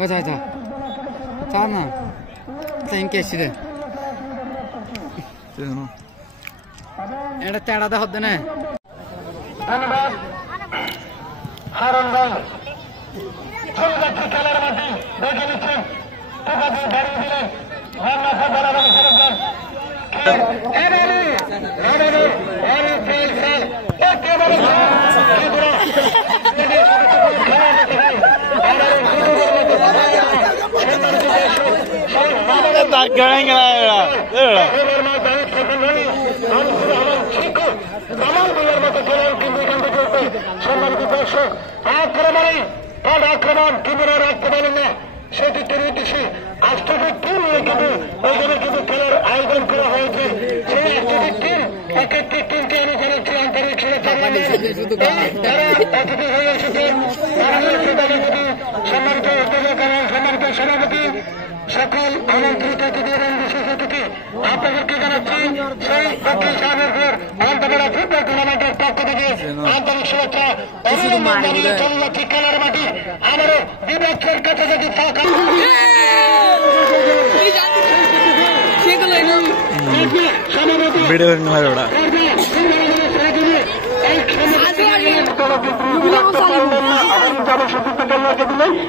কোথায় তা তা না ইনকে এসেছিলে এটা তেড়াতে হতে না ধন্যবাদ হারুন ভাই চলে যাচ্ছে খেলার মাঠে দেখে নিচ্ছেন টাকা দিয়ে দাঁড়িয়ে দিলেন রান্না বেলা রঙ সরকার আক্রমণ কিভাবে রাখতে পারেন না সেটির উদ্দেশ্যে 8টি টিম নিয়ে কিন্তু ওইখানে কিন্তু খেলার আয়োজন করা হয়েছে সেই 8টি টিম এক একটি টিমকে অনুসরণ হচ্ছে আন্তরিক শুভেচ্ছা তারা অতিথি হয়ে এসেছেন সম্মানিত উপজেলা সম্মানিত সভাপতি সকল আমন্ত্রিত অতিথি এবং বিশেষ অতিথি আপনাদেরকে জানাচ্ছি সেই দক্ষিণ সাহেবের আন্তর্জাতিক ফুটবল টুর্নামেন্টের পক্ষ থেকে আন্তরিক শুভেচ্ছা অভিনন্দন জানিয়ে চলে যাচ্ছি খেলার মাঠে আমারও বিপক্ষের কাছাকাছি ফাঁকা ভিডিও নয় ওটা দিলেন